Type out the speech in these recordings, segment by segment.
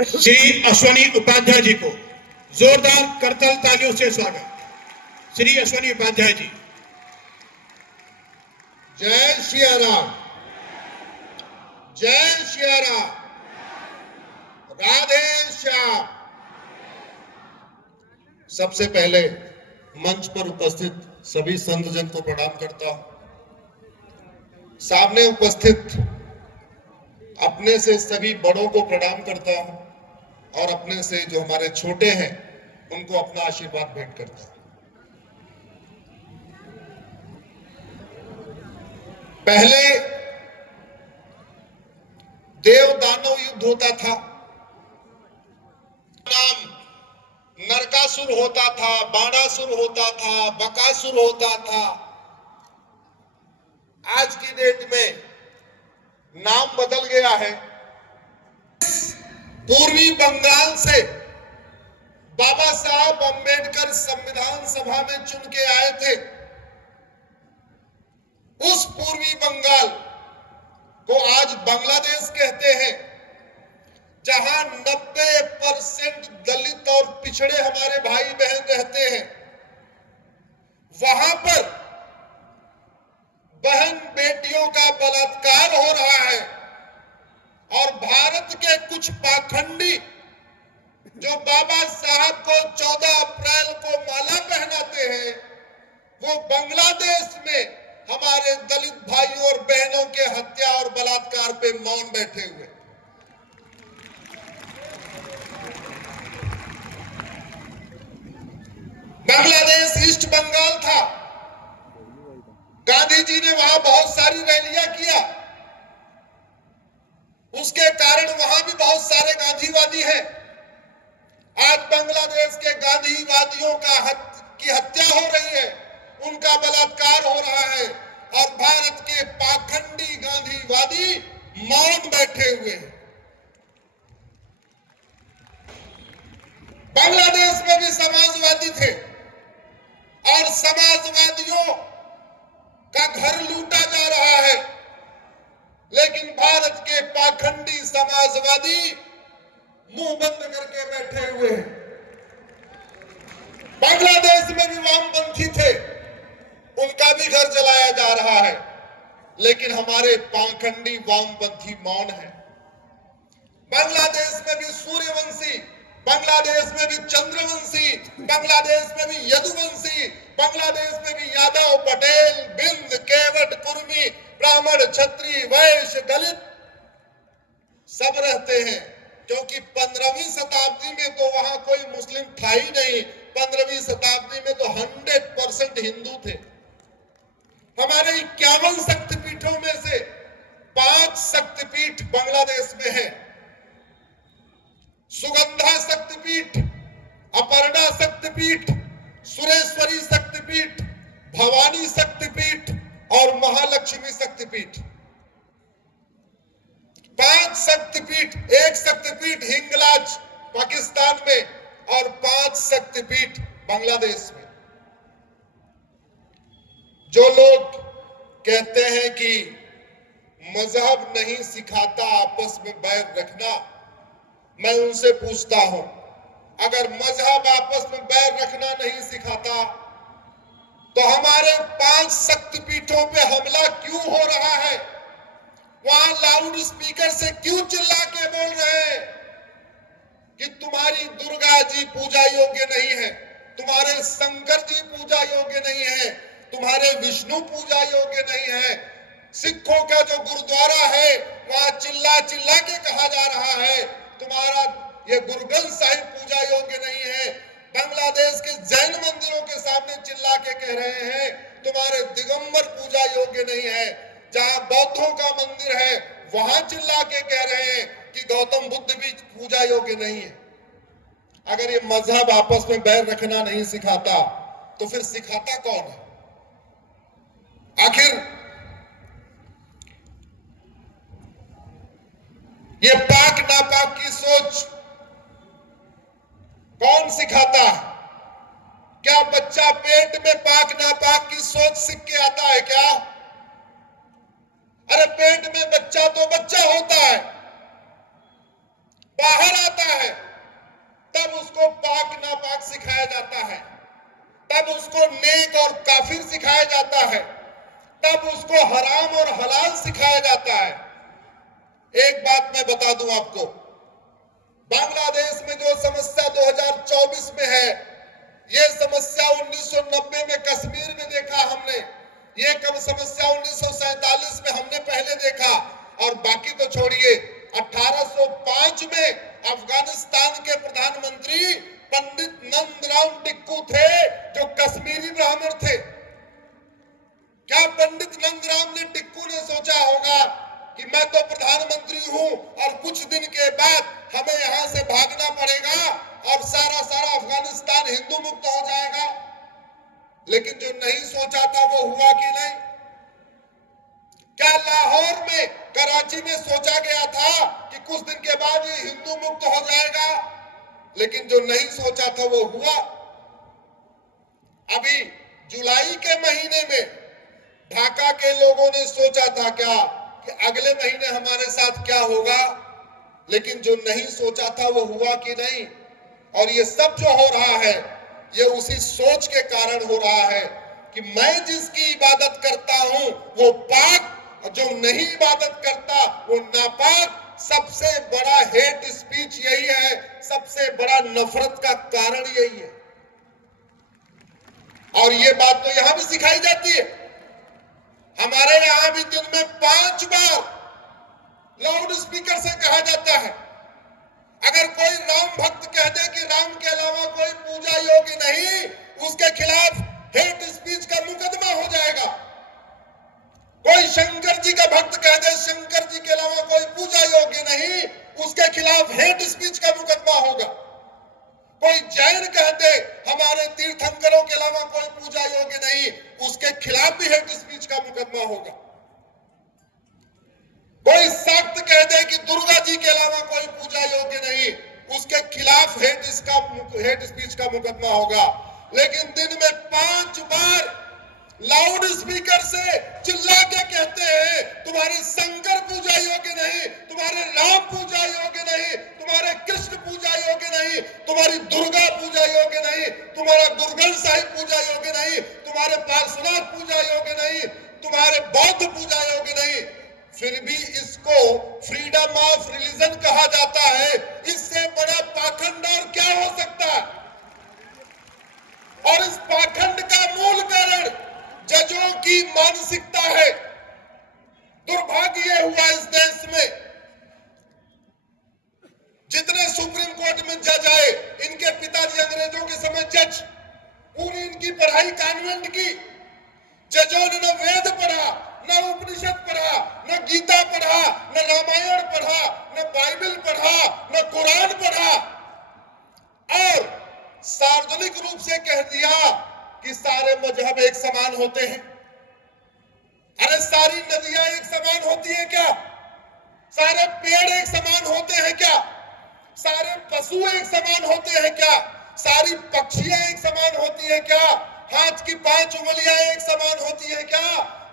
श्री अश्वनी उपाध्याय जी को जोरदार करतल तालियों से स्वागत। श्री अश्वनी उपाध्याय जी। जय सिया राम, जय सिया राम, राधे श्याम। सबसे पहले मंच पर उपस्थित सभी संतजन को प्रणाम करता हूं। सामने उपस्थित अपने से सभी बड़ों को प्रणाम करता हूं और अपने से जो हमारे छोटे हैं उनको अपना आशीर्वाद भेंट करता हूं। पहले देव दानव युद्ध होता था, नाम नरकासुर होता था, बाणासुर होता था, बकासुर होता था। आज की डेट में नाम बदल गया है। पूर्वी बंगाल से बाबा साहब अंबेडकर संविधान सभा में चुन के आए थे। उस पूर्वी बंगाल को आज बांग्लादेश कहते हैं, जहां 90% दलित और पिछड़े हमारे भाई बहन रहते हैं। वहां पर बहन बेटियों का बलात्कार हो रहा है और भारत के कुछ पाखंडी जो बाबा साहब को 14 अप्रैल को माला पहनाते हैं, वो बांग्लादेश में हमारे दलित भाइयों और बहनों के हत्या और बलात्कार पे मौन बैठे हुए। बांग्लादेश ईस्ट बंगाल था। गांधी जी ने वहां बहुत सारी रैलियां किया, उसके कारण वहां भी बहुत सारे गांधीवादी हैं। आज बांग्लादेश के गांधीवादियों की हत्या हो रही है, उनका बलात्कार हो रहा है और भारत के पाखंडी गांधीवादी मौन बैठे हुए हैं। बांग्लादेश में भी समाजवादी थे और समाजवादियों का घर लूटा जा रहा है, लेकिन भारत के पाखंडी समाजवादी मुंह बंद करके बैठे हुए हैं। बांग्लादेश में भी वामपंथी थे, उनका भी घर जलाया जा रहा है, लेकिन हमारे पाखंडी वामपंथी मौन है। बांग्लादेश में भी सूर्यवंशी, बांग्लादेश में भी चंद्रवंशी, बांग्लादेश में भी यदुवंशी, बांग्लादेश में भी यादव, पटेल, बिंद, केवट, कुर्मी, ब्राह्मण, क्षत्रिय, वैश्य, दलित सब रहते हैं, क्योंकि 15वीं शताब्दी में तो वहां कोई मुस्लिम था ही नहीं। 15वीं शताब्दी में तो 100% हिंदू थे। हमारे 51 शक्तिपीठों में से 5 शक्तिपीठ बांग्लादेश में है। सुगंधा शक्तिपीठ, अपर्णा शक्तिपीठ, सुरेश्वरी शक्तिपीठ, भवानी शक्तिपीठ और महालक्ष्मी शक्तिपीठ। 5 शक्तिपीठ, एक शक्तिपीठ हिंगलाज पाकिस्तान में और 5 शक्तिपीठ बांग्लादेश में। जो लोग कहते हैं कि मजहब नहीं सिखाता आपस में बैर रखना, मैं उनसे पूछता हूं, अगर मजहब आपस में बैर रखना नहीं सिखाता तो हमारे 5 शक्तिपीठों पे हमला क्यों हो रहा है? वहां लाउड स्पीकर से क्यों चिल्ला के बोल रहे हैं कि तुम्हारी दुर्गा जी पूजा योग्य नहीं है, तुम्हारे शंकर जी पूजा योग्य नहीं है, तुम्हारे विष्णु पूजा योग्य नहीं है। सिखों का जो गुरुद्वारा है वहां चिल्ला चिल्ला के कहा जा रहा है तुम्हारा ये गुरु ग्रंथ साहिब पूजा योग्य नहीं है। बांग्लादेश के जैन मंदिरों के सामने चिल्ला के कह रहे हैं तुम्हारे दिगंबर पूजा योग्य नहीं है। जहां बौद्धों का मंदिर है वहां चिल्ला के कह रहे हैं कि गौतम बुद्ध भी पूजा योग्य नहीं है। अगर ये मजहब आपस में बैर रखना नहीं सिखाता तो फिर सिखाता कौन है? आखिर ये पाक नापाक की सोच कौन सिखाता है? क्या बच्चा पेट में पाक नापाक की सोच सीख के आता है क्या? अरे पेट में बच्चा तो बच्चा होता है, बाहर आता है तब उसको पाक नापाक सिखाया जाता है, तब उसको नेक और काफिर सिखाया जाता है, तब उसको हराम और हलाल सिखाया जाता है। एक बात मैं बता दूं आपको, बांग्लादेश में जो समस्या 2024 में है, ये समस्या 1990 में कश्मीर में देखा हमने, ये कब समस्या 1947 में हमने पहले देखा, और बाकी तो छोड़िए 1805 में अफगानिस्तान के प्रधानमंत्री पंडित नंदराम टिक्कू थे जो कश्मीरी ब्राह्मण थे। क्या पंडित नंदराम ने टिक्कू ने सोचा होगा कि मैं तो प्रधानमंत्री हूं और कुछ दिन के बाद हमें यहां से भागना पड़ेगा और सारा अफगानिस्तान हिंदू मुक्त हो जाएगा? लेकिन जो नहीं सोचा था वो हुआ कि नहीं? क्या लाहौर में, कराची में सोचा गया था कि कुछ दिन के बाद ये हिंदू मुक्त हो जाएगा? लेकिन जो नहीं सोचा था वो हुआ। अभी जुलाई के महीने में ढाका के लोगों ने सोचा था क्या कि अगले महीने हमारे साथ क्या होगा? लेकिन जो नहीं सोचा था वो हुआ कि नहीं? और ये सब जो हो रहा है ये उसी सोच के कारण हो रहा है कि मैं जिसकी इबादत करता हूं वो पाक, और जो नहीं इबादत करता वो नापाक। सबसे बड़ा हेट स्पीच यही है, सबसे बड़ा नफरत का कारण यही है। और ये बात तो यहां भी सिखाई जाती है। हमारे यहां भी दिन में 5 बार लाउड स्पीकर से कहा जाता है, अगर कोई राम भक्त कह दे कि राम के अलावा कोई पूजा योग्य नहीं, उसके खिलाफ हेट स्पीच का मुकदमा हो जाएगा। कोई शंकर जी का भक्त कह दे शंकर जी के अलावा कोई पूजा योग्य नहीं, उसके खिलाफ हेट स्पीच का मुकदमा होगा। कोई जैन कह दे हमारे तीर्थंकरों के अलावा कोई पूजा योग्य नहीं, उसके खिलाफ भी हेट स्पीच का मुकदमा होगा। कोई शाक्त कह दे कि दुर्गा जी के अलावा कोई पूजा योग्य नहीं, उसके खिलाफ हेट स्पीच का मुकदमा होगा। लेकिन दिन में 5 बार लाउड स्पीकर से चिल्ला के कहते हैं तुम्हारे शंकर पूजा योग्य नहीं, तुम्हारे राम पूजा योग्य नहीं, तुम्हारे कृष्ण पूजा योग्य नहीं, तुम्हारी दुर्गा पूजा योग्य नहीं, तुम्हारा दुर्गन साहिब पूजा योग्य नहीं, तुम्हारे पार्श्वनाथ पूजा योग्य नहीं, तुम्हारे बौद्ध पूजा योग्य नहीं। फिर भी इसको फ्रीडम ऑफ रिलीजन कहा जाता है। इससे बड़ा पाखंड और क्या हो सकता है? और इस पाखंड का मूल कारण जजों की मानसिकता है। दुर्भाग्य हुआ इस देश में जितने सुप्रीम कोर्ट में जज आए, इनके पिताजी अंग्रेजों के समय जज, पूरी इनकी पढ़ाई कॉन्वेंट की। जजों ने न वेद पढ़ा, न उपनिषद पढ़ा, न गीता पढ़ा, न रामायण पढ़ा, न बाइबल पढ़ा, न कुरान पढ़ा, और सार्वजनिक रूप से कह दिया कि सारे मजहब एक समान होते हैं। अरे सारी नदियां एक समान होती हैं क्या? सारे पेड़ एक समान होते हैं क्या? सारे पशु एक समान होते हैं क्या? सारी पक्षियां एक समान होती हैं क्या? हाथ की 5 उंगलियां एक समान होती हैं क्या?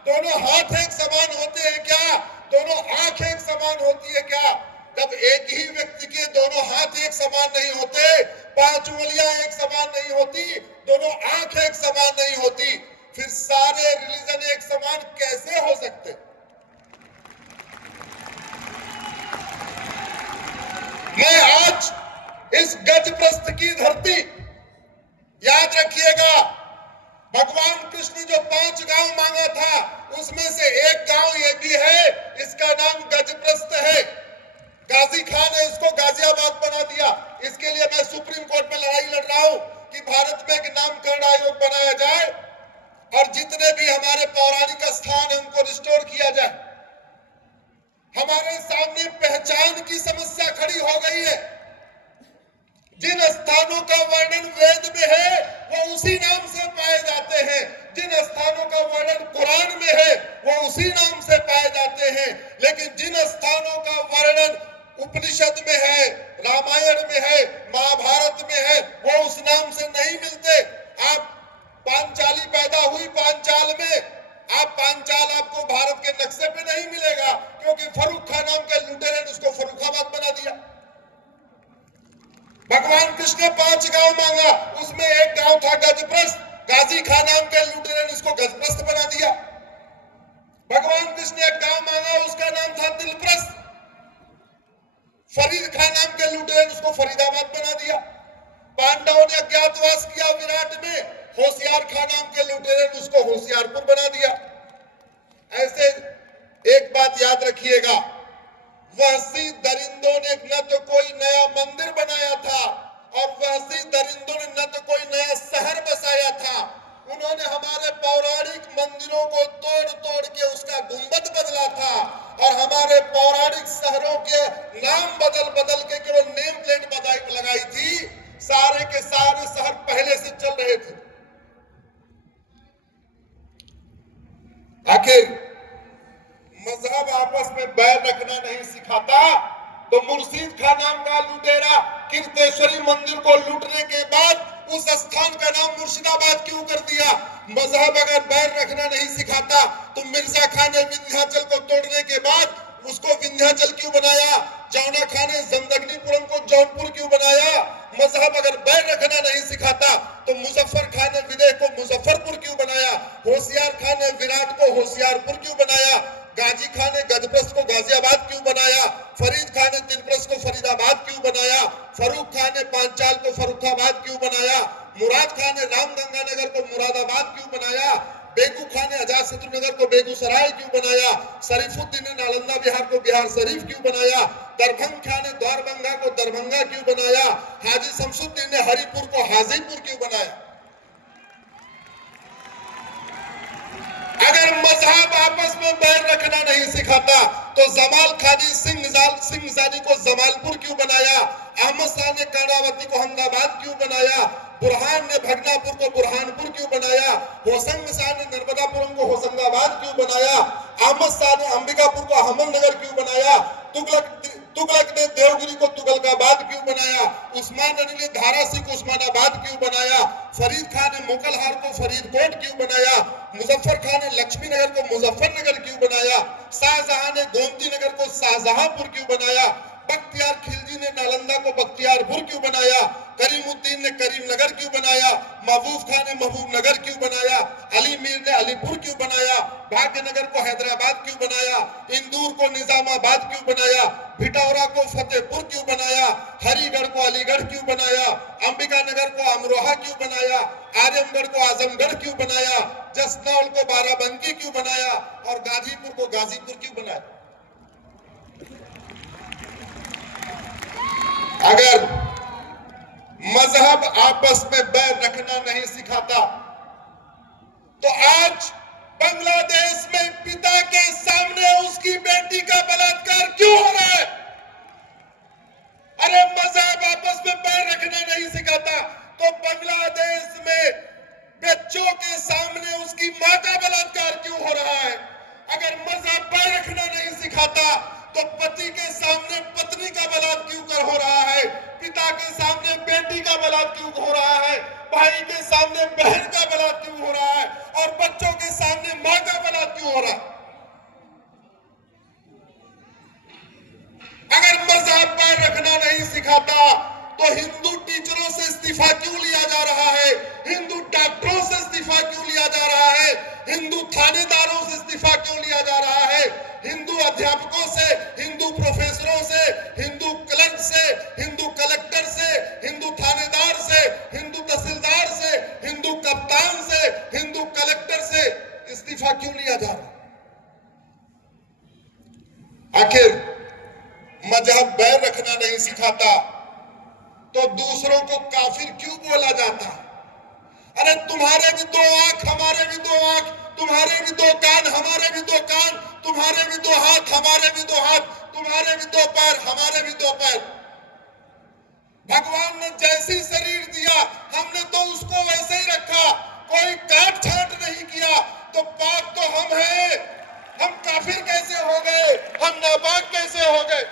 दोनों हाथ एक समान होते हैं क्या? दोनों आंख एक समान होती है क्या? जब एक ही व्यक्ति के दोनों हाथ एक समान नहीं होते, 5 उंगलियां एक समान नहीं होती, दोनों आंख एक समान नहीं होती, फिर सारे रिलीजन एक समान कैसे हो सकते? मैं आज इस गजप्रस्थ की धरती, याद रखिएगा, भगवान कृष्ण जो 5 गांव मांगा था उसमें से एक गांव ये भी है, इसका नाम गजप्रस्थ है। गाजी खान ने इसको गाजियाबाद बना दिया। इसके लिए मैं सुप्रीम कोर्ट में लड़ाई लड़ रहा हूं कि भारत में एक नामकरण आयोग बनाया जाए और जितने भी हमारे पौराणिक स्थान है उनको रिस्टोर किया जाए। हमारे सामने पहचान की समस्या खड़ी हो गई है। जिन स्थानों का वर्णन वेद में है वो उसी नाम से पाए जाते हैं, जिन स्थानों का वर्णन कुरान में है वो उसी नाम से पाए जाते हैं, लेकिन जिन स्थानों का वर्णन उपनिषद में है, रामायण में है, महाभारत में है, वो उस नाम से नहीं मिलते। आप पांचाली पैदा हुई पांचाल में, आप पांचाल आपको भारत के नक्शे पे नहीं मिलेगा, क्योंकि फर्रुख खान नाम के लुटेरे ने उसको फर्रुखाबाद बना दिया। भगवान कृष्ण ने 5 गांव मांगा, उसमें एक गांव था गजप्रस्थ। गाजी खां नाम के लुटेरे ने इसको गजप्रस्थ बना दिया। भगवान कृष्ण ने एक गांव मांगा, उसका नाम था दिलप्रस्थ। फरीद खां नाम के लुटेरे ने उसको फरीदाबाद बना दिया। पांडवों ने अज्ञातवास किया विराट में, होशियार खां नाम के लुटेरे ने उसको होशियारपुर बना दिया। ऐसे एक बात याद रखिएगा, वहसी दरिंदों ने न तो कोई नया मंदिर बनाया था और वहसी दरिंदों ने न तो कोई नया शहर बसाया था। उन्होंने हमारे पौराणिक मंदिरों को तोड़ तोड़ के उसका गुंबद बदला था और हमारे पौराणिक शहरों के नाम बदल बदल के केवल नेम प्लेट लगाई थी। सारे के सारे शहर पहले से चल रहे थे। आखिर मजहब आपस में बैर रखना नहीं सिखाता, तो मुर्शीद खां नाम का लुटेरा कीर्तेश्वरी मंदिर को लूटने के बाद उस स्थान का नाम मुर्शिदाबाद क्यों कर दिया? मजहब अगर बैर रखना नहीं सिखाता तो मिर्जा खान ने विंध्याचल को तोड़ने के बाद उसको विंध्याचल क्यों बनाया? जौना खान ने जमदग्नीपुरम को जौनपुर क्यों बनाया? मजहब अगर बैर रखना नहीं सिखाता तो मुजफ्फर खान ने विदेह को मुजफ्फरपुर क्यों बनाया? होशियार खान ने विराट को होशियारपुर क्यों बनाया? गाजी खान ने गजप्रस्थ को गाजियाबाद क्यों बनाया? फरीद खान ने दिलप्रस्थ को फरीदाबाद क्यों बनाया? फरूख खान ने पांचाल को फरुखाबाद क्यों बनाया? मुराद खान ने रामगंगानगर को मुरादाबाद क्यों बनाया? बेगू खान ने अजातशत्रु को बेगूसराय क्यों बनाया? शरीफुद्दीन ने नालंदा बिहार को बिहार शरीफ क्यों बनाया? दरभंग खान ने द्वारभंगा को दरभंगा क्यों बनाया? हाजी शमसुद्दीन ने हरिपुर को हाजीपुर क्यों बनाया? अगर मजहब आपस में बैर रखना नहीं सिखाता तो जमाल खाजी सिंह को जमालपुर क्यों बनाया? अहमद शाह ने कर्णावती को अहमदाबाद क्यों बनाया? बुरहान ने भगनापुर को बुरहानपुर क्यों बनाया? होशंग शाह ने नर्मदापुरम को होशंगाबाद क्यों बनाया? अहमद शाह ने अंबिकापुर को अहमदनगर क्यों बनाया? तुगलक ने देवगिरी को तुगलकाबाद क्यों बनाया? उस्मान अली ने धारासी को उस्मानाबाद क्यों बनाया? फरीद खान ने मोकलहार को फरीदकोट क्यों बनाया? मुजफ्फर खान ने लक्ष्मी नगर को मुजफ्फरनगर क्यों बनाया? शाहजहां ने गोमती नगर को शाहजहांपुर क्यों बनाया? बख्तियार खिलजी ने नालंदा को बख्तियारपुर क्यों बनाया? करीमुद्दीन ने करीमनगर क्यों बनाया? महबूब खान ने महबूबनगर क्यों बनाया? अली मीर ने अलीपुर क्यों बनाया? भाग्यनगर को हैदराबाद क्यों बनाया? इंदौर को निजामाबाद क्यों बनाया? भिटौरा को फतेहपुर क्यों बनाया? हरिगढ़ को अलीगढ़ क्यों बनाया? अंबिकानगर को अमरोहा क्यों बनाया? आजमगढ़ को आजमगढ़ क्यों बनाया? जसनौल को बाराबंकी क्यों बनाया? और गाजीपुर को गाजीपुर क्यों बनाया? अगर मजहब आपस में बैर रखना नहीं सिखाता तो आज बांग्लादेश में पिता के सामने उसकी बेटी का बलात्कार क्यों हो रहा है? अरे मजहब आपस में बैर रखना नहीं सिखाता तो बांग्लादेश में बच्चों के सामने उसकी मां का बलात्कार क्यों हो रहा है? अगर मजहब बैर रखना नहीं सिखाता तो पति के सामने पत्नी का बलात्कार क्यों हो रहा है? पिता के सामने बेटी का बलात्कार क्यों हो रहा है? भाई के सामने बहन का बलात्कार क्यों हो रहा है? और बच्चों के सामने मां का बलात्कार क्यों हो रहा है? अगर मजहब पर रखना नहीं सिखाता तो हिंदू टीचरों से इस्तीफा क्यों लिया जा रहा है? हिंदू डॉक्टरों से इस्तीफा क्यों लिया जा रहा है? हिंदू थानेदारों से इस्तीफा क्यों लिया जा रहा है? हिंदू अध्यापकों से, हिंदू प्रोफेसरों से, हिंदू क्लर्क से, हिंदू कलेक्टर से, हिंदू थानेदार से, हिंदू तहसीलदार से, हिंदू कप्तान से, हिंदू कलेक्टर से इस्तीफा क्यों लिया जा रहा है? आखिर मजहब बैर रखना नहीं सिखाता तो दूसरों को काफिर क्यों बोला जाता है? अरे तुम्हारे भी 2 आंख, हमारे भी 2 आंख, तुम्हारे भी 2 कान, हमारे भी 2 कान, तुम्हारे भी 2 हाथ, हमारे भी 2 हाथ, तुम्हारे भी 2 पैर, हमारे भी 2 पैर। भगवान ने जैसी शरीर दिया हमने तो उसको वैसे ही रखा, कोई काट छांट नहीं किया। तो पाक तो हम हैं, हम काफिर कैसे हो गए? हम नापाक कैसे हो गए?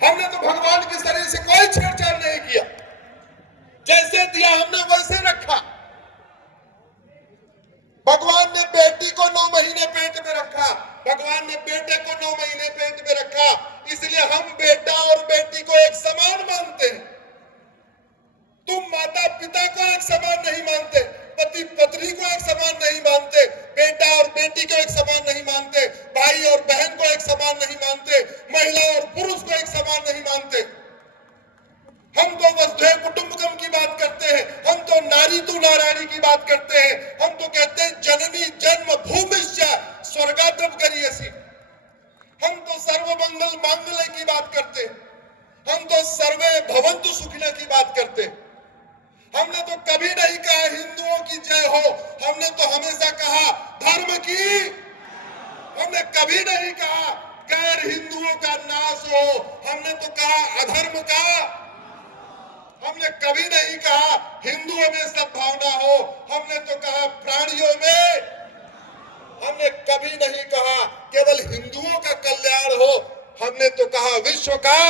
हमने तो भगवान के शरीर से कोई छेड़छाड़ नहीं किया, जैसे दिया हमने वैसे रखा। भगवान ने बेटी को 9 महीने पेट में रखा, भगवान ने बेटे को 9 महीने पेट में रखा, इसलिए हम बेटा और बेटी सर्वमंगल मांगल्य की बात करते, हम तो सर्वे भवन्तु सुखिनः की बात करते। हमने तो कभी नहीं कहा हिंदुओं की जय हो, हमने तो हमेशा कहा धर्म की। हमने कभी नहीं कहा गैर हिंदुओं का नाश हो, हमने तो कहा अधर्म का। हमने कभी नहीं कहा हिंदुओं में सद्भावना हो, हमने तो कहा प्राणियों में। हमने कभी नहीं कहा केवल हिंदुओं का कल्याण हो, हमने तो कहा विश्व का।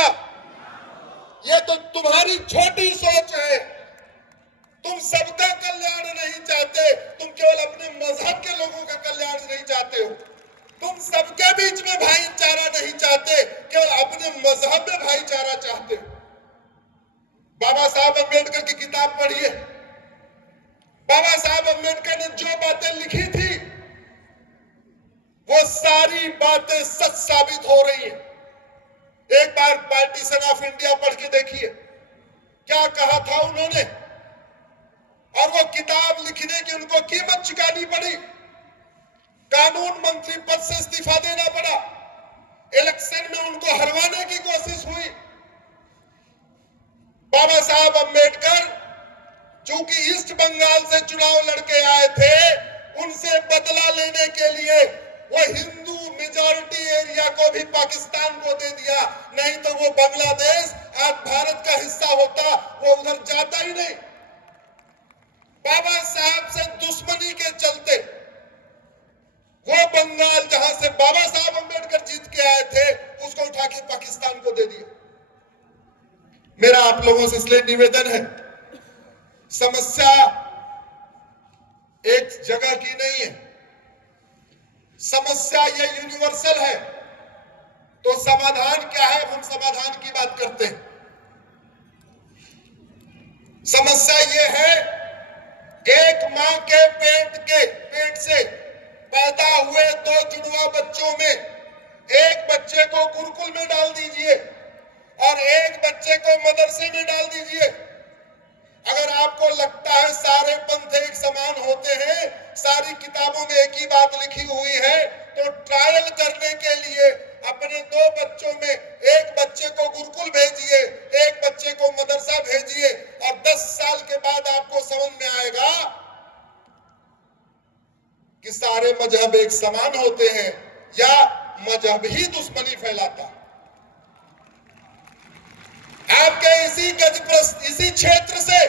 ये तो तुम्हारी छोटी सोच है, तुम सबका कल्याण नहीं चाहते, तुम केवल अपने मजहब के लोगों का कल्याण नहीं चाहते हो, तुम सबके बीच में भाईचारा नहीं चाहते, केवल अपने मजहब में भाईचारा चाहते हो। बाबा साहब अम्बेडकर की किताब पढ़िए, बाबा साहब अम्बेडकर ने जो बातें लिखी थी वो सारी बातें सच साबित हो रही हैं। एक बार पार्टीशन ऑफ इंडिया पढ़ के देखिए, क्या कहा था उन्होंने, और वो किताब लिखने की उनको कीमत चुकानी पड़ी, कानून मंत्री पद से इस्तीफा देना पड़ा, इलेक्शन में उनको हरवाने की कोशिश हुई। बाबा साहब अम्बेडकर चूंकि ईस्ट बंगाल से चुनाव लड़के आए थे, उनसे बदला लेने के लिए वो हिंदू मेजॉरिटी एरिया को भी पाकिस्तान को दे दिया, नहीं तो वो बांग्लादेश आज भारत का हिस्सा होता, वो उधर जाता ही नहीं। बाबा साहब से दुश्मनी के चलते वो बंगाल जहां से बाबा साहब अम्बेडकर जीत के आए थे, उसको उठा के पाकिस्तान को दे दिया। मेरा आप लोगों से इसलिए निवेदन है, समस्या एक जगह की नहीं है, समस्या ये यूनिवर्सल है। तो समाधान क्या है, हम समाधान की बात करते हैं। समस्या ये है, एक मां के पेट से पैदा हुए 2 जुड़वा बच्चों में एक बच्चे को गुरुकुल में डाल दीजिए और एक बच्चे को मदरसे में डाल दीजिए। अगर आपको लगता है सारे पंथ एक समान होते हैं, सारी किताबों में एक ही बात लिखी हुई है, तो ट्रायल करने के लिए अपने 2 बच्चों में एक बच्चे को गुरुकुल भेजिए, एक बच्चे को मदरसा भेजिए, और 10 साल के बाद आपको समझ में आएगा कि सारे मजहब एक समान होते हैं या मजहब ही दुश्मनी फैलाता। आपके इसी क्षेत्र से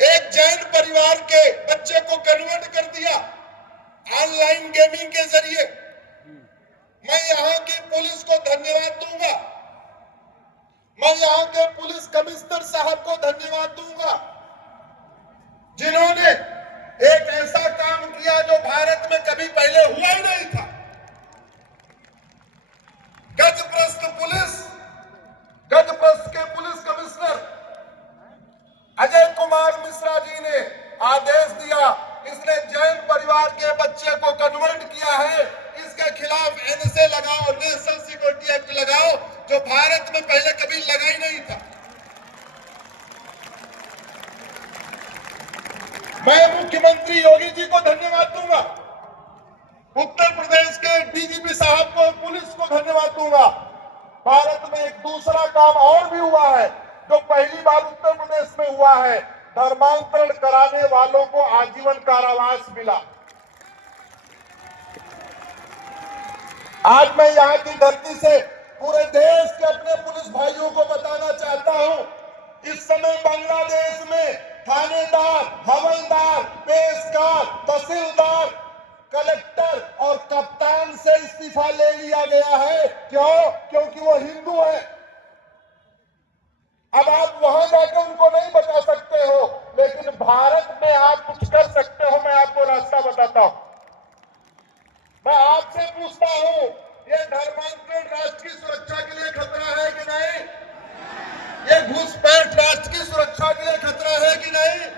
एक जैन परिवार के बच्चे को कन्वर्ट कर दिया ऑनलाइन गेमिंग के जरिए। मैं यहां की पुलिस को धन्यवाद दूंगा, मैं यहां के पुलिस कमिश्नर साहब को धन्यवाद दूंगा, जिन्होंने एक ऐसा काम किया जो भारत में कभी पहले हुआ ही नहीं था। गजप्रस्थ के पुलिस कमिश्नर अजय कुमार मिश्रा जी ने आदेश दिया, इसने जैन परिवार के बच्चे को कन्वर्ट किया है, इसके खिलाफ एनएसए लगाओ, नेशनल सिक्योरिटी एक्ट लगाओ, जो भारत में पहले कभी लगा ही नहीं था। मैं मुख्यमंत्री योगी जी को धन्यवाद दूंगा, उत्तर प्रदेश के डीजीपी साहब को, पुलिस को धन्यवाद दूंगा। भारत में एक दूसरा काम और भी हुआ है जो पहली बार उत्तर प्रदेश में हुआ है, धर्मांतरण कराने वालों को आजीवन कारावास मिला। आज मैं यहाँ की धरती से पूरे देश के अपने पुलिस भाइयों को बताना चाहता हूँ, इस समय बांग्लादेश में थानेदार, हवलदार, पेशकार, तहसीलदार, कलेक्टर और कप्तान से इस्तीफा ले लिया गया है। क्यों? क्योंकि वो हिंदू है। अब आप वहां जाकर उनको नहीं बता सकते हो, लेकिन भारत में आप कुछ कर सकते हो। मैं आपको रास्ता बताता हूं। मैं आपसे पूछता हूं, ये धर्मांतरण राष्ट्र की सुरक्षा के लिए खतरा है कि नहीं? ये घुसपैठ राष्ट्र की सुरक्षा के लिए खतरा है कि नहीं?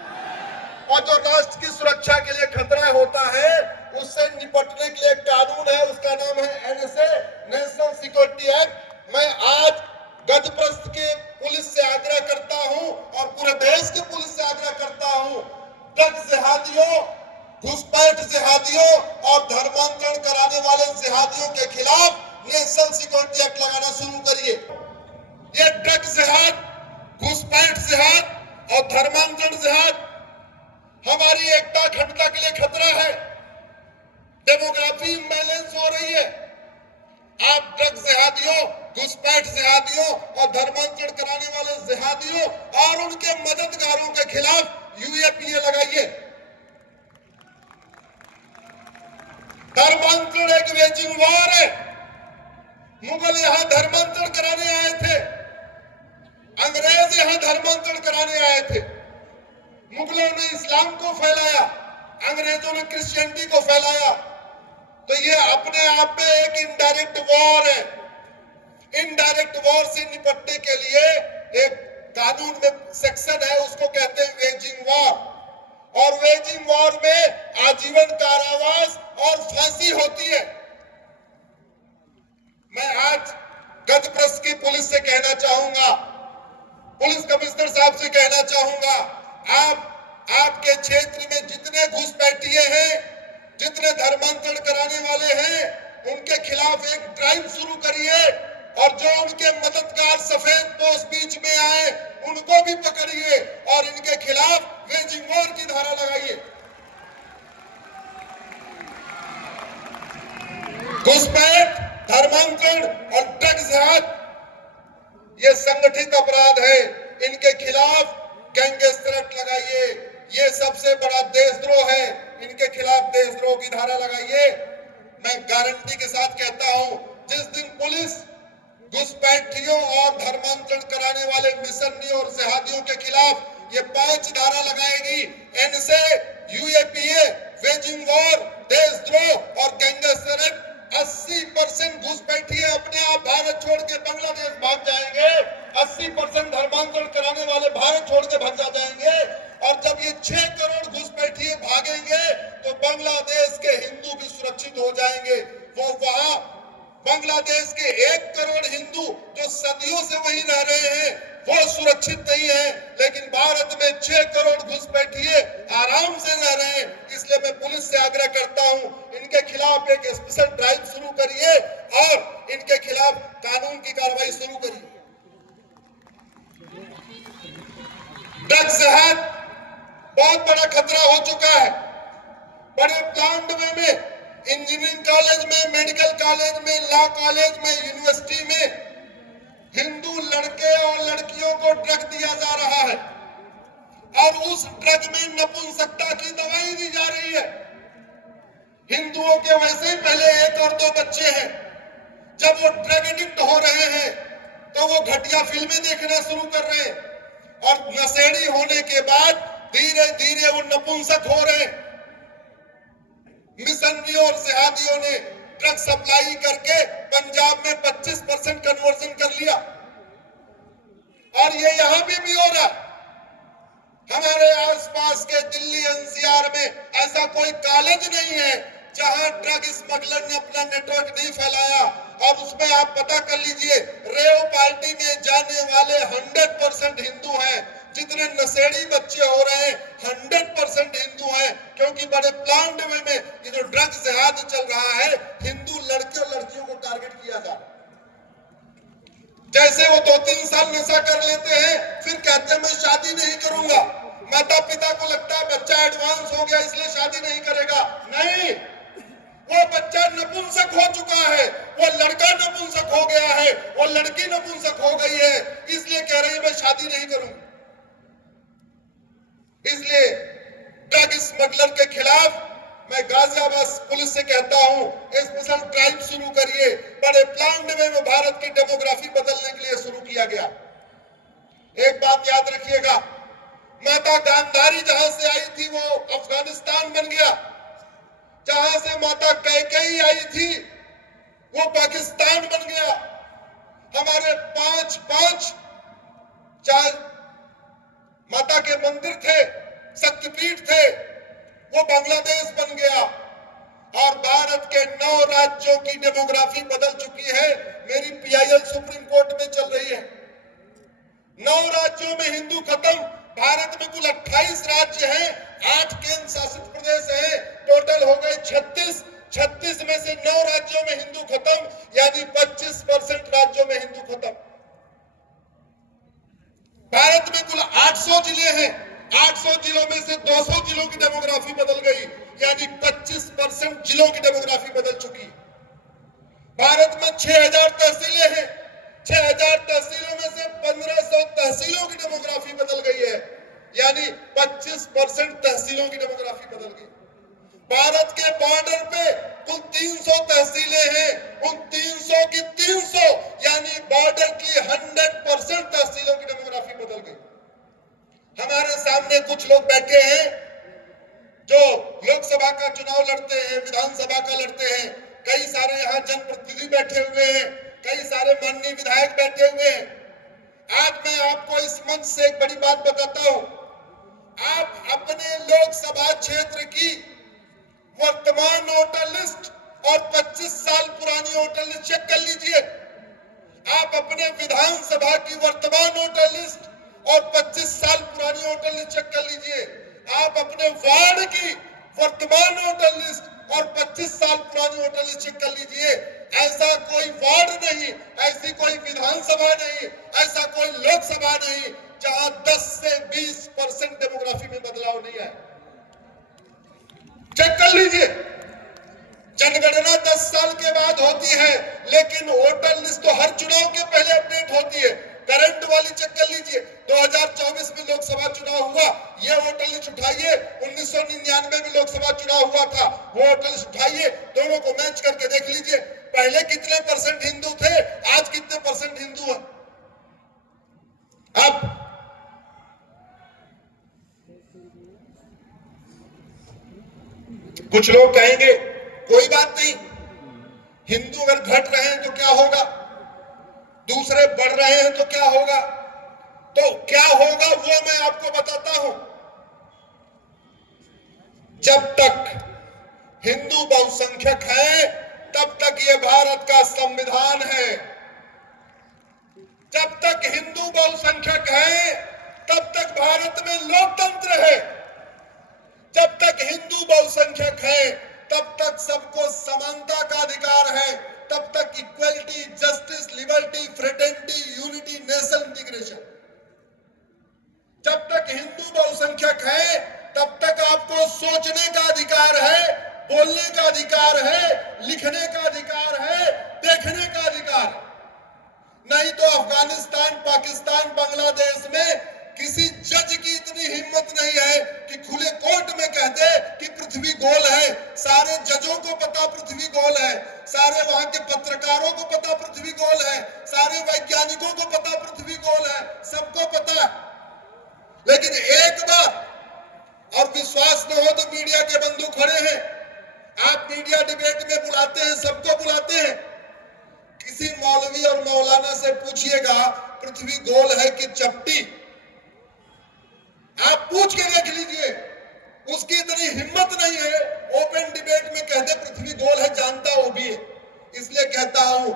और जो राष्ट्र की सुरक्षा के लिए खतरा होता है, उससे निपटने के लिए कानून है, उसका नाम है एनएसए, नेशनल सिक्योरिटी एक्ट। मैं आज गजप्रस्थ के पुलिस से आग्रह करता हूं और पूरे देश के पुलिस से आग्रह करता हूं, ड्रग्स जिहादियों, घुसपैठ जिहादियों और धर्मांतरण कराने वाले जिहादियों जिहादियों के खिलाफ नेशनल सिक्योरिटी एक्ट लगाना शुरू करिए। ये ड्रग जिहाद, घुसपैठ जिहाद और धर्मांतरण जिहाद हमारी एकता अखंडता के लिए खतरा है। डेमोग्राफी इम्बैलेंस हो रही है। आप ड्रग जिहादियों, घुसपैठ जिहादियों और धर्मांतरण कराने वाले जिहादियों और उनके मददगारों के खिलाफ यूएपीए लगाइए। धर्मांतरण एक वेजिंग वॉर है। मुगल यहां धर्मांतरण कराने आए थे, अंग्रेज यहां धर्मांतरण कराने आए थे। मुगलों ने इस्लाम को फैलाया, अंग्रेजों ने क्रिश्चियनिटी को फैलाया। तो ये अपने आप में एक इनडायरेक्ट वॉर है। इनडायरेक्ट वॉर से निपटने के लिए एक कानून में सेक्शन है, उसको कहते हैं वेजिंग वॉर। और वेजिंग वॉर में आजीवन कारावास और फांसी होती है। मैं आज गजप्रस की पुलिस से कहना चाहूंगा, पुलिस कमिश्नर साहब से कहना चाहूंगा, आपके क्षेत्र में जितने घुसपैठिए हैं, जितने धर्मांतरण कराने वाले हैं, उनके खिलाफ एक ड्राइव शुरू करिए और जो उनके मददगार सफेद पोस्ट बीच में आए उनको भी पकड़िए और इनके खिलाफ वेजिंग वॉर की धारा लगाइए। घुसपैठ, धर्मांतरण और ड्रग जिहाद ये संगठित अपराध है। इनके खिलाफ गैंगस्टर एक्ट लगाइए। ये सबसे बड़ा देशद्रोह है, इनके खिलाफ देशद्रोह की धारा लगाइए। मैं गारंटी के साथ कहता हूं, जिस दिन पुलिस घुसपैठियों और धर्मांतरण कराने वाले मिशनरियों और जिहादियों के खिलाफ ये 5 धारा लगाएगी, इनसे यूएपीए, वेजिंग वॉर, देशद्रोह और गैंगस्टर एक्ट, 80% घुसपैठिए अपने आप भारत छोड़ के बांग्लादेश भाग जाएंगे। 80% धर्मांतरण कराने वाले भारत छोड़ के भाग जाएंगे। और जब ये 6 करोड़ घुसपैठिए भागेंगे तो बांग्लादेश के हिंदू भी सुरक्षित हो जाएंगे। वो वहां बांग्लादेश के 1 करोड़ हिंदू जो सदियों से वहीं रह रहे हैं वो सुरक्षित नहीं है, लेकिन भारत में 6 करोड़ घुसपैठिए आराम से रह रहे हैं। इसलिए मैं पुलिस से आग्रह करता हूं, इनके खिलाफ एक स्पेशल ड्राइव शुरू करिए और इनके खिलाफ कानून की कार्रवाई शुरू करिए। ड्रग जिहाद बहुत बड़ा खतरा हो चुका है। बड़े प्लांट में इंजीनियरिंग कॉलेज में, मेडिकल कॉलेज में, लॉ कॉलेज में, यूनिवर्सिटी में हिंदू लड़के और लड़कियों को ड्रग दिया जा रहा है और उस ड्रग में नपुंसकता की दवाई दी जा रही है। हिंदुओं के वैसे ही पहले 1 और 2 बच्चे हैं। जब वो ड्रग एडिक्ट हो रहे हैं तो वो घटिया फिल्में देखना शुरू कर रहे हैं और नशेड़ी होने के बाद धीरे धीरे वो नपुंसक हो रहे हैं। मिशनरियों और जिहादियों ने ड्रग सप्लाई करके पंजाब में 25% कन्वर्जन कर लिया और ये यहां भी हो रहा। हमारे आसपास के दिल्ली एनसीआर में ऐसा कोई कॉलेज नहीं है जहां ड्रग स्मगलर ने अपना नेटवर्क नहीं फैलाया। और उसमें आप पता कर लीजिए, रेव पार्टी में जाने वाले 100% हिंदू हैं। जितने नशेड़ी बच्चे हो रहे हैं 100% हिंदू हैं, क्योंकि बड़े प्लांट में ये जो ड्रग जिहाद चल रहा है, हिंदू लड़के और लड़कियों को टारगेट किया जा रहा है। जैसे वो 2-3 साल नशा कर लेते हैं, फिर कहते हैं मैं शादी नहीं करूंगा। माता पिता को लगता है बच्चा एडवांस हो गया इसलिए शादी नहीं करेगा। नहीं, वो बच्चा नपुंसक हो चुका है, वो लड़का नपुंसक हो गया है, वो लड़की नपुंसक हो गई है, इसलिए कह रही है मैं शादी नहीं करूंगी। इसलिए ड्रग स्मगलर के खिलाफ मैं गाजियाबाद पुलिस से कहता हूं, स्पेशल ड्राइव शुरू करिए। बड़े प्लांट में भारत की डेमोग्राफी बदलने के लिए शुरू किया गया। एक बात याद रखिएगा, माता गांधारी जहां से आई थी वो अफगानिस्तान बन गया। जहां से माता कैकेयी आई थी वो पाकिस्तान बन गया। हमारे 5 माता के मंदिर थे, शक्तिपीठ थे, वो बांग्लादेश बन गया। और भारत के 9 राज्यों की डेमोग्राफी बदल चुकी है। मेरी पीआईएल सुप्रीम कोर्ट में चल रही है। 9 राज्यों में हिंदू खत्म। भारत में कुल 28 राज्य हैं, 8 केंद्र शासित प्रदेश हैं, टोटल हो गए 36। 36 में से 9 राज्यों में हिंदू खत्म, यानी 25% राज्यों में हिंदू खत्म। भारत में कुल 800 जिले हैं, 800 जिलों में से 200 जिलों की डेमोग्राफी बदल गई, यानी 25% जिलों की डेमोग्राफी बदल चुकी है। भारत में 6000 तहसीलें हैं, 6000 तहसीलों में से 1500 तहसीलों की डेमोग्राफी बदल गई है, यानी 25% तहसीलों की डेमोग्राफी बदल गई। भारत के बॉर्डर पे कुल 300 तहसीलें हैं, उन 300 की 300 यानी बॉर्डर की 100% तहसीलों की डेमोग्राफी बदल गई। हमारे सामने कुछ लोग बैठे हैं जो लोकसभा का चुनाव लड़ते हैं, विधानसभा का लड़ते हैं, कई सारे यहाँ जनप्रतिनिधि बैठे हुए हैं, कई सारे माननीय विधायक बैठे हुए हैं। आज मैं आपको इस मंच से एक बड़ी बात बताता हूं। आप अपने लोकसभा क्षेत्र की वर्तमान वोटर लिस्ट और 25 साल पुरानी वोटर लिस्ट चेक कर लीजिए। आप अपने विधानसभा की वर्तमान वोटर लिस्ट और 25 साल पुरानी वोटर लिस्ट चेक कर लीजिए। आप अपने वार्ड की वर्तमान वोटर लिस्ट और 25 साल पुरानी वोटर लिस्ट चेक कर लीजिए। ऐसा कोई वार्ड नहीं, ऐसी कोई विधानसभा नहीं, ऐसा कोई लोकसभा नहीं जहां 10 से 20% डेमोग्राफी में बदलाव नहीं आया। चेक कर लीजिए। जनगणना 10 साल के बाद होती है, लेकिन वोटर लिस्ट तो हर चुनाव के पहले अपडेट होती है। करंट वाली चेक कर लीजिए। 2024 में लोकसभा चुनाव हुआ, ये वोटर लिस्ट उठाइए। 1999 में लोकसभा चुनाव हुआ था, वो वोटर लिस्ट उठाइए, दोनों को मैच करके देख लीजिए। पहले कितने परसेंट हिंदू थे, आज कितने परसेंट हिंदू हैं। अब कुछ लोग कहेंगे कोई बात नहीं, हिंदू अगर घट रहे हैं तो क्या होगा, दूसरे बढ़ रहे हैं तो क्या होगा। तो क्या होगा वो मैं आपको बताता हूं। जब तक हिंदू बहुसंख्यक है तब तक ये भारत का संविधान है। जब तक हिंदू बहुसंख्यक है तब तक भारत में लोकतंत्र है। जब तक हिंदू बहुसंख्यक है तब तक सबको समानता का अधिकार है, तब तक equality, justice, liberty, fraternity, unity, national integration. जब तक हिंदू बहुसंख्यक है तब तक आपको सोचने का अधिकार है, बोलने का अधिकार है, लिखने का अधिकार है, देखने का अधिकार है। नहीं तो अफगानिस्तान, पाकिस्तान, बांग्लादेश में किसी जज की इतनी हिम्मत नहीं है कि खुले कोर्ट में कह दे कि पृथ्वी गोल है। सारे जजों को पता पृथ्वी गोल है, सारे वहां के पत्रकारों को पता पृथ्वी गोल है, सारे वैज्ञानिकों को पता पृथ्वी गोल है, सबको पता। लेकिन एक बार और विश्वास न हो तो मीडिया के बंधु खड़े हैं, आप मीडिया डिबेट में बुलाते हैं, सबको बुलाते हैं। किसी मौलवी और मौलाना से पूछिएगा पृथ्वी गोल है कि चपटी, आप पूछ के देख लीजिए। उसकी इतनी हिम्मत नहीं है ओपन डिबेट में कह दे पृथ्वी गोल है, जानता वो भी है। इसलिए कहता हूं,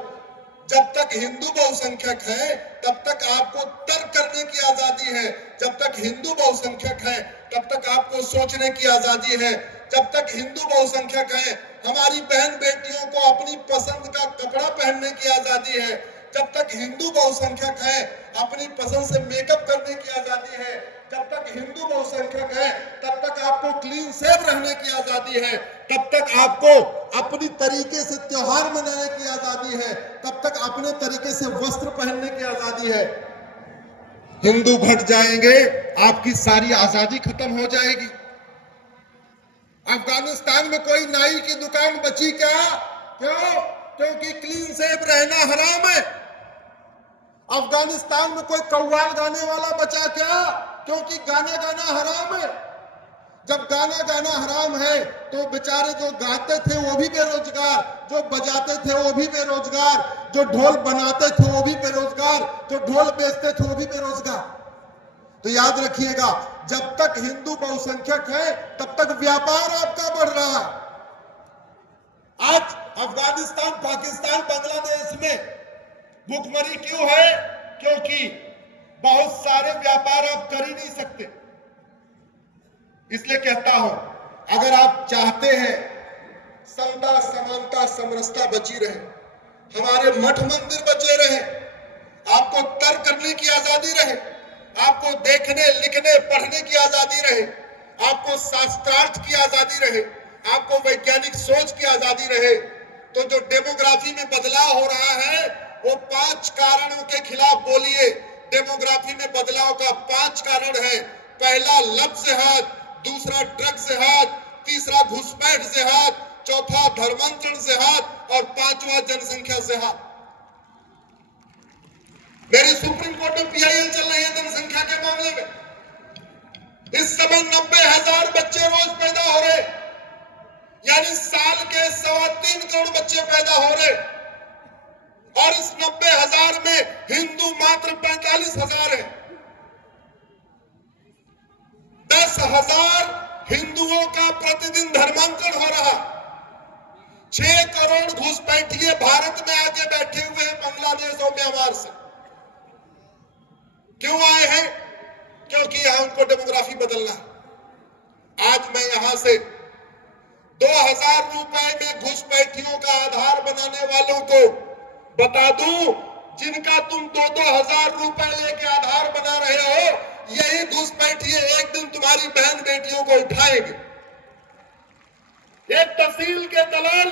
जब तक हिंदू बहुसंख्यक है तब तक आपको तर्क करने की आजादी है। जब तक हिंदू बहुसंख्यक है तब तक आपको सोचने की आजादी है। जब तक हिंदू बहुसंख्यक है हमारी बहन बेटियों को अपनी पसंद का कपड़ा पहनने की आजादी है। जब तक हिंदू बहुसंख्यक है अपनी पसंद से मेकअप करने की आजादी है। जब तक हिंदू बहुसंख्यक है तब तक आपको क्लीन सेव रहने की आजादी है। तब तक आपको अपनी तरीके से त्योहार मनाने की आजादी है। तब तक अपने तरीके से वस्त्र पहनने की आजादी है। हिंदू घट जाएंगे, आपकी सारी आजादी खत्म हो जाएगी। अफगानिस्तान में कोई नाई की दुकान बची क्या? क्यों? क्योंकि क्लीन सेव रहना हराम है। अफगानिस्तान में कोई कव्वाल गाने वाला बचा क्या? क्योंकि गाना गाना हराम है। जब गाना गाना हराम है तो बेचारे जो गाते थे वो भी बेरोजगार, जो बजाते थे वो भी बेरोजगार, जो ढोल बनाते थे वो भी बेरोजगार, जो ढोल बेचते थे वो भी बेरोजगार। तो याद रखिएगा, जब तक हिंदू बहुसंख्यक है तब तक व्यापार आपका बढ़ रहा है। आज अफगानिस्तान, पाकिस्तान, बांग्लादेश में भूखमरी क्यों है? क्योंकि बहुत सारे व्यापार आप कर ही नहीं सकते। इसलिए कहता हूं, अगर आप चाहते हैं समता समानता समरसता बची रहे, हमारे मठ मंदिर बचे रहे, आपको तर्क करने की आजादी रहे, आपको देखने लिखने पढ़ने की आजादी रहे, आपको शास्त्रार्थ की आजादी रहे, आपको वैज्ञानिक सोच की आजादी रहे। तो जो डेमोग्राफी में बदलाव हो रहा है वो 5 कारणों के खिलाफ बोलिए। डेमोग्राफी में बदलाव का 5 कारण है। पहला लफ्ज जिहाद, दूसरा ड्रग जिहाद, तीसरा घुसपैठ जिहाद, चौथा धर्मांतरण जिहाद और 5वां जनसंख्या जिहाद। मेरी सुप्रीम कोर्ट में PIL चल रही है जनसंख्या के मामले में। इस समय 90,000 बच्चे रोज पैदा हो रहे, यानी साल के 3.25 करोड़ बच्चे पैदा हो रहे, और इस 90,000 में हिंदू मात्र 45,000 है। 10,000 हिंदुओं का प्रतिदिन धर्मांतरण हो रहा। 6 करोड़ घुसपैठिए भारत में आके बैठे हुए हैं बांग्लादेश और म्यांमार से। क्यों आए हैं? क्योंकि यहां उनको डेमोग्राफी बदलना है। आज मैं यहां से 2,000 रुपए में घुसपैठियों का आधार बनाने वालों को बता दूं, जिनका तुम 2-2 हजार रुपए लेके आधार बना रहे हो, यही घुसपैठिए एक दिन तुम्हारी बहन बेटियों को उठाएंगे। एक तहसील के दलाल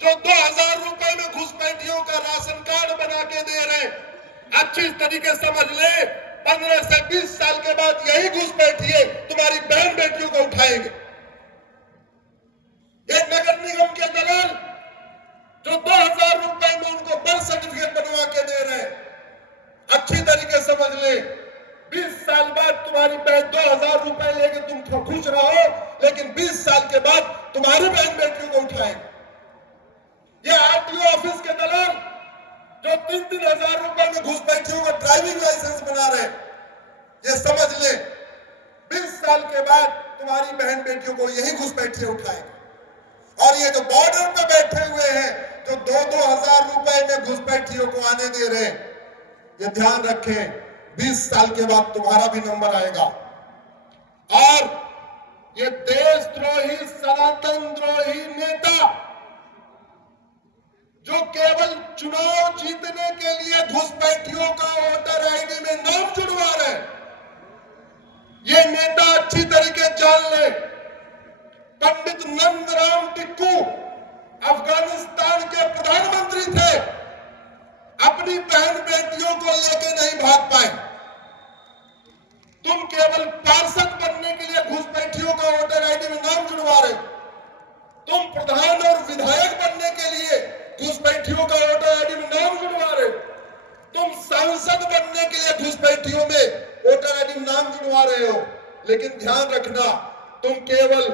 जो 2,000 रुपए में घुसपैठियों का राशन कार्ड बना के दे रहे, अच्छी तरीके समझ ले, 15 से 20 साल के बाद यही घुसपैठिए तुम्हारी बहन बेटियों को उठाएंगे। एक नगर निगम के दलाल जो 2,000 रुपए में उनको बर्थ सर्टिफिकेट बनवा के दे रहे, अच्छी तरीके समझ ले, 20 साल बाद तुम्हारी बहन 2,000 रुपए लेके तुम खुश रहो, लेकिन 20 साल के बाद तुम्हारी बहन बेटियों को उठाएंगे। ये RTO ऑफिस के दलाल जो 3-3 हजार रुपए में घुसपैठियों का ड्राइविंग लाइसेंस बना रहे, ये समझ ले 20 साल के बाद तुम्हारी बहन बेटियों को यही घुसपैठिए उठाएंगे। और ये जो बॉर्डर पे बैठे हुए हैं, जो 2-2 हजार रुपए में घुसपैठियों को आने दे रहे, ये ध्यान रखें, 20 साल के बाद तुम्हारा भी नंबर आएगा। और ये देशद्रोही सनातन द्रोही नेता जो केवल चुनाव जीतने के लिए घुसपैठियों का वोटर ID में नाम जुड़वा रहे, ये नेता अच्छी तरीके जान ले, पंडित नंदराम टिक्कू अफगानिस्तान के प्रधानमंत्री थे, अपनी बहन बेटियों को लेकर नहीं भाग पाए। तुम केवल पार्षद बनने के लिए घुसपैठियों का वोटर ID में नाम जुड़वा रहे, तुम प्रधान और विधायक बनने के लिए घुसपैठियों का वोटर ID में नाम जुड़वा रहे, तुम सांसद बनने के लिए घुसपैठियों में वोटर ID में नाम जुड़वा रहे हो। लेकिन ध्यान रखना, तुम केवल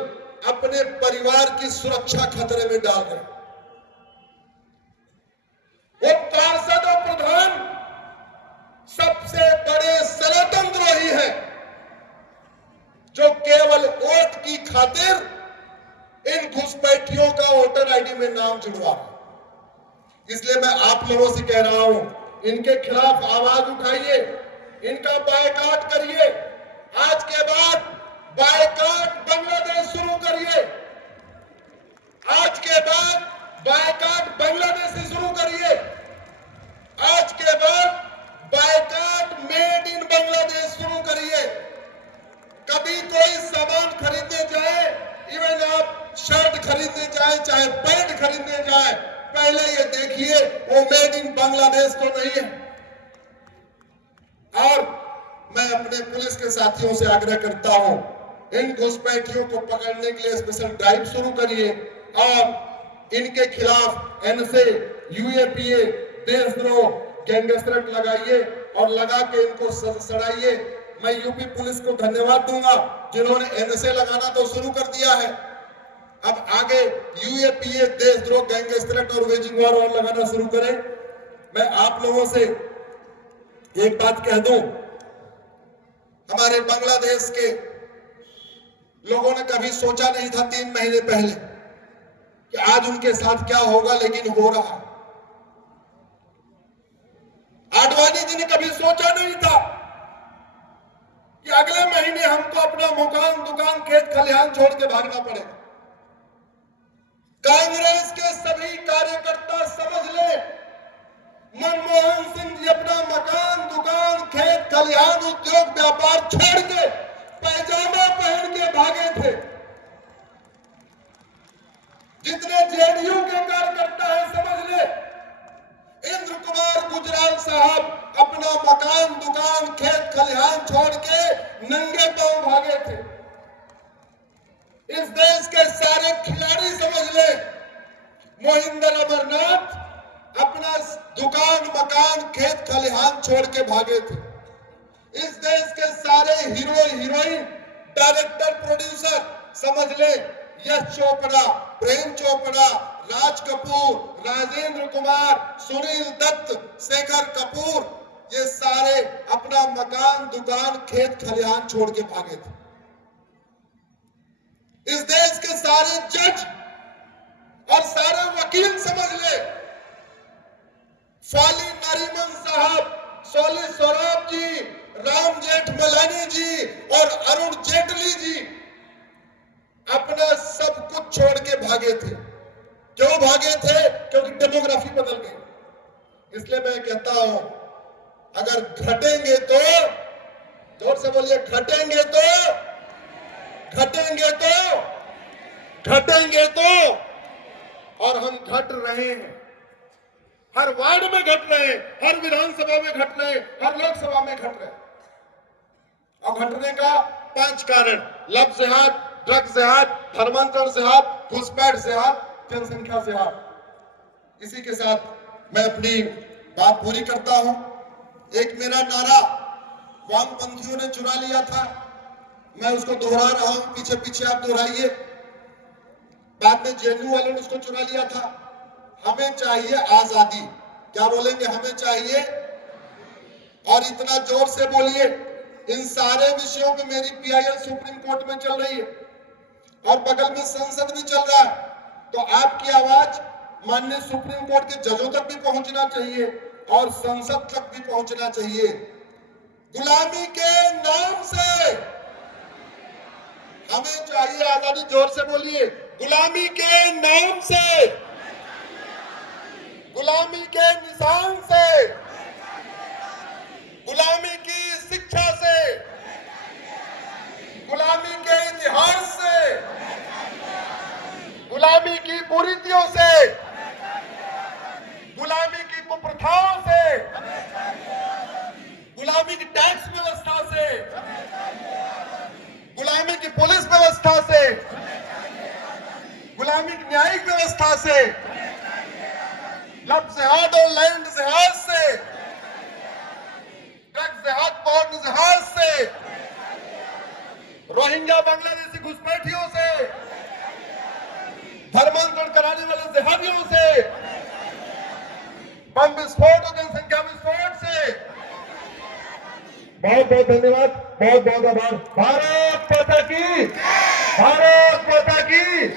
अपने परिवार की सुरक्षा खतरे में डाल रहे। वो पार्षद और प्रधान सबसे बड़े सनातन द्रोही हैं, जो केवल वोट की खातिर इन घुसपैठियों का वोटर ID में नाम जुड़वा रहे। इसलिए मैं आप लोगों से कह रहा हूं, इनके खिलाफ आवाज उठाइए, इनका बायकॉट करिए। आज के बाद बायकॉट बांग्लादेश शुरू करिए। आज के बाद बायकॉट बांग्लादेश से शुरू करिए। आज के बाद बायकॉट मेड इन बांग्लादेश शुरू करिए। कभी कोई सामान खरीदने जाए, इवन आप शर्ट खरीदने जाए, चाहे पैंट खरीदने जाए, पहले ये देखिए वो मेड इन बांग्लादेश तो नहीं है। और मैं अपने पुलिस के साथियों से आग्रह करता हूं, इन घुसपैठियों को पकड़ने के लिए स्पेशल ड्राइव शुरू करिए और इनके खिलाफ NSA, UAPA, देशद्रोह, गैंगस्टर लगाइए और लगा के इनको सड़ाइए। मैं यूपी पुलिस को धन्यवाद दूंगा जिन्होंने NSA लगाना तो शुरू कर दिया है। अब आगे UAPA, देशद्रोह, गैंगस्टर और वेजिंग वॉर और लगाना शुरू करें। मैं आप लोगों से एक बात कह दूं, हमारे बांग्लादेश के लोगों ने कभी सोचा नहीं था 3 महीने पहले कि आज उनके साथ क्या होगा, लेकिन हो रहा। आडवाणी जी ने कभी सोचा नहीं था कि अगले महीने हमको अपना मकान, दुकान, खेत खलिहान छोड़ के भागना पड़ेगा। कांग्रेस के सभी कार्यकर्ता समझ ले, मनमोहन सिंह जी अपना मकान, दुकान, खेत खलिहान, उद्योग व्यापार छोड़ के पैजामा पहन के भागे थे। जितने जेडीयू के कार्यकर्ता हैं समझ ले, इंद्र कुमार गुजराल साहब अपना मकान, दुकान, खेत खलिहान छोड़ के नंगे पांव भागे थे। इस देश के सारे खिलाड़ी समझ ले, मोहिंदर अमरनाथ अपना दुकान, मकान, खेत खलिहान छोड़ के भागे थे। इस देश के सारे हीरो हीरोइन, डायरेक्टर, प्रोड्यूसर समझ ले, यश चोपड़ा, प्रेम चोपड़ा, राज कपूर, राजेंद्र कुमार, सुनील दत्त, शेखर कपूर, ये सारे अपना मकान, दुकान, खेत खलिहान छोड़ के भागे थे। इस देश के सारे जज और सारे वकील समझ ले, फाली नारीमन साहब, सोली सोराब जी, राम जेठमलानी जी और अरुण जेटली जी अपना सब कुछ छोड़ के भागे थे। क्यों भागे थे? क्योंकि डेमोग्राफी बदल गई। इसलिए मैं कहता हूं, अगर घटेंगे तो, जोर से बोलिए, घटेंगे तो, घटेंगे तो, घटेंगे तो, और हम घट रहे हैं। हर वार्ड में घट रहे हैं, हर विधानसभा में घट रहे हैं, हर लोकसभा में घट रहे हैं। और घटने का 5 कारण: लव जिहाद, ड्रग्स जिहाद, धर्मांतरण जिहाद, घुसपैठ जिहाद, जनसंख्या जिहाद। इसी के साथ मैं अपनी बात पूरी करता हूं। एक मेरा नारा वामपंथियों ने चुरा लिया था, मैं उसको दोहरा रहा हूं, पीछे पीछे आप दोहराइए। बाद में जेएनयू वालों ने उसको चुरा लिया था, हमें चाहिए आजादी। क्या बोलेंगे? हमें चाहिए। और इतना जोर से बोलिए, इन सारे विषयों पे मेरी पीआईएल सुप्रीम कोर्ट में चल रही है और बगल में संसद भी चल रहा है। तो आपकी आवाज माननीय सुप्रीम कोर्ट के जजों तक भी पहुंचना चाहिए और संसद तक भी पहुंचना चाहिए। गुलामी के नाम से हमें चाहिए आजादी। जोर से बोलिए, गुलामी के नाम से, गुलामी के निशान से, गुलामी की शिक्षा से, गुलामी के इतिहास से, गुलामी की कुरीतियों से, गुलामी की कुप्रथाओं से, गुलामी की टैक्स व्यवस्था से, गुलामी की पुलिस व्यवस्था से, गुलामी की न्यायिक व्यवस्था से, लव जिहाद और लैंड जिहाद से, ड्रग्स जिहाद, पॉर्न जिहाद से, रोहिंग्या बांग्लादेशी घुसपैठियों से, धर्मांतरण कराने वाले जिहादियों से, बम विस्फोट और जनसंख्या विस्फोट से। बहुत बहुत धन्यवाद, बहुत बहुत आभार। भारत माता की, भारत माता की,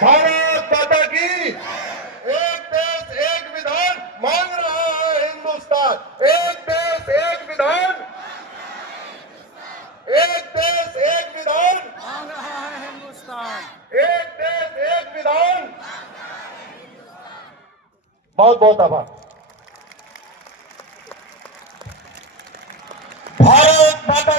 भारत माता की। एक देश एक विधान मांग रहा है हिंदुस्तान। एक देश एक विधान, एक देश एक विधान मांग रहा है हिंदुस्तान। एक देश एक विधान। बहुत बहुत आभार। भारत माता